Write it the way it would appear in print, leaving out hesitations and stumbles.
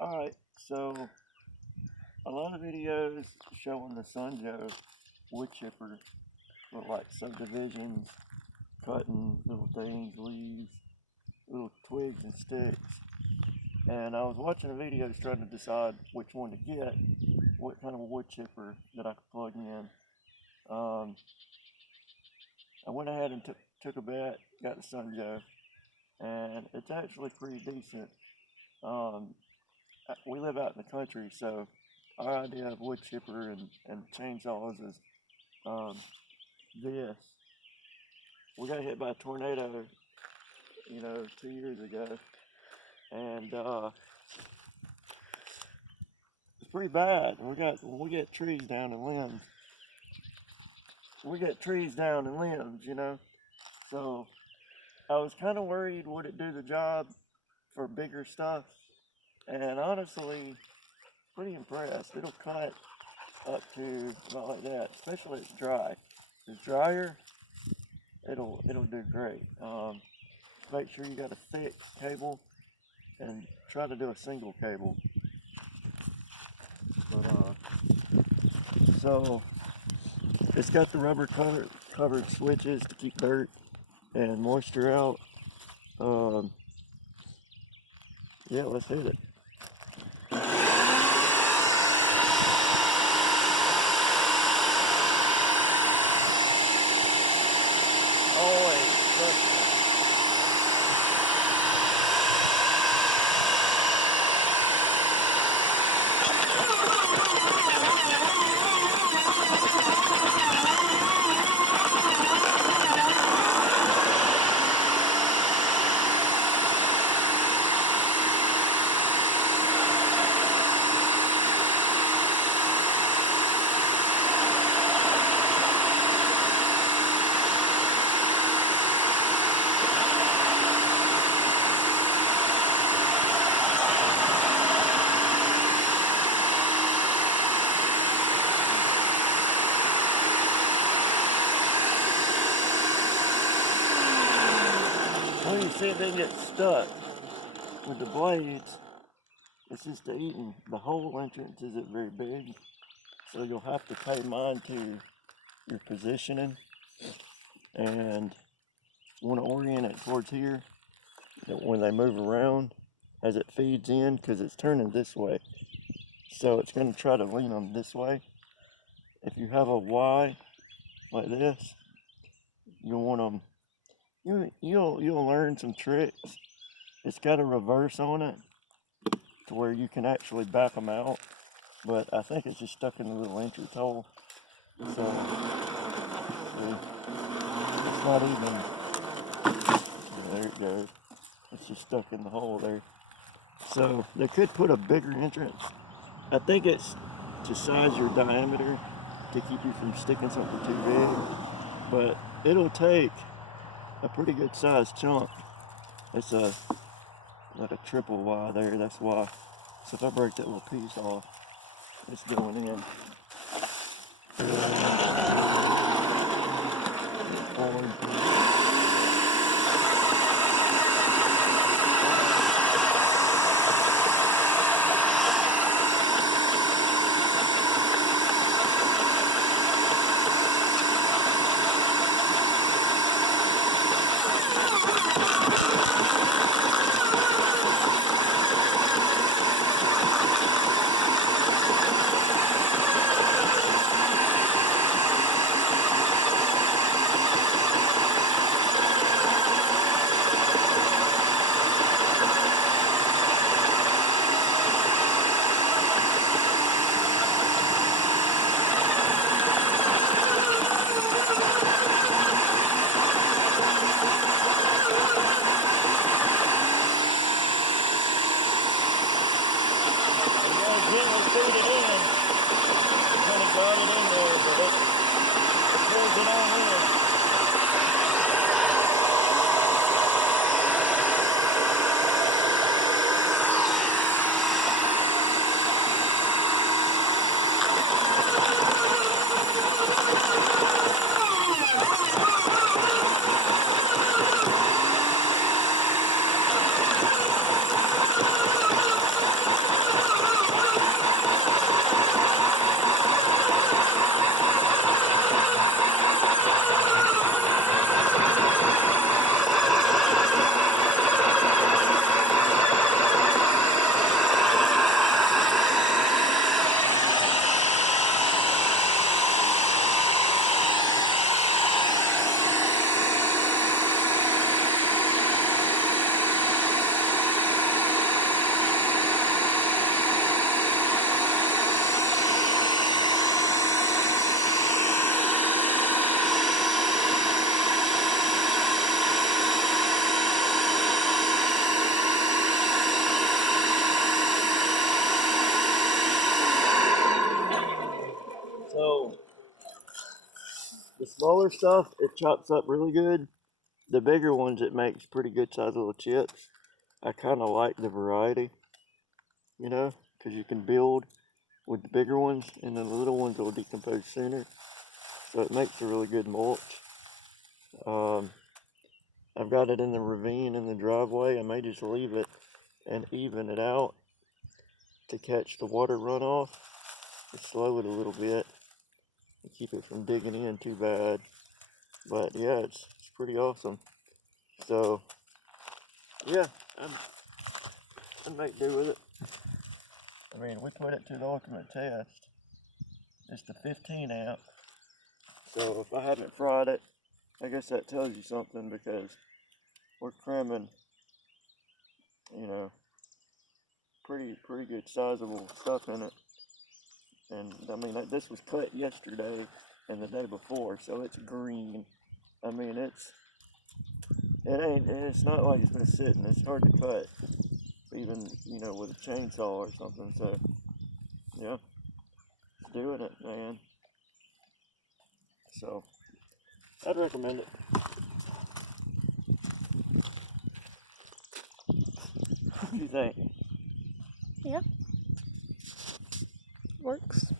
Alright, so a lot of videos showing the SunJoe wood chipper with like subdivisions, cutting little things, leaves, little twigs and sticks. And I was watching the videos trying to decide which one to get, what kind of wood chipper that I could plug in. I went ahead and took a bet, got the SunJoe, and it's actually pretty decent. We live out in the country, so our idea of wood chipper and chainsaws is this. We got hit by a tornado, 2 years ago, and it's pretty bad. When we get trees down and limbs. So I was kind of worried, would it do the job for bigger stuff? And honestly, pretty impressed. It'll cut up to about like that, especially if it's dry. If it's drier, it'll do great. Make sure you got a thick cable and try to do a single cable. But so it's got the rubber covered switches to keep dirt and moisture out. Yeah, let's hit it. When you see they get stuck with the blades, it's just eating. The hole entrance isn't very big, so you'll have to pay mind to your positioning, and you want to orient it towards here when they move around as it feeds in, because it's turning this way, so it's going to try to lean them this way. If you have a Y like this, you'll want them. You'll learn some tricks. It's got a reverse on it to where you can actually back them out, but I think it's just stuck in the little entrance hole. So it's not even. There it goes. It's just stuck in the hole there. So they could put a bigger entrance. I think it's to size your diameter to keep you from sticking something too big, but it'll take a pretty good sized chunk. It's like a triple Y there, that's why. So if I break that little piece off, it's going in. smaller stuff, it chops up really good. The bigger ones, it makes pretty good sized little chips. I kind of like the variety, you know, because you can build with the bigger ones, and then the little ones will decompose sooner. So it makes a really good mulch. I've got it in the ravine in the driveway. I may just leave it and even it out to catch the water runoff, to slow it a little bit, and keep it from digging in too bad. But yeah, it's pretty awesome. So yeah, I'd make do with it. I mean, we put it to the ultimate test. It's the 15 amp. So if I haven't fried it, I guess that tells you something, because we're cramming, you know, pretty good sizable stuff in it. And I mean, this was cut yesterday and the day before, so it's green. I mean, it's not like it's been sitting. It's hard to cut, even, you know, with a chainsaw or something. So yeah, it's doing it, man. So I'd recommend it. What do you think? Yeah. Works.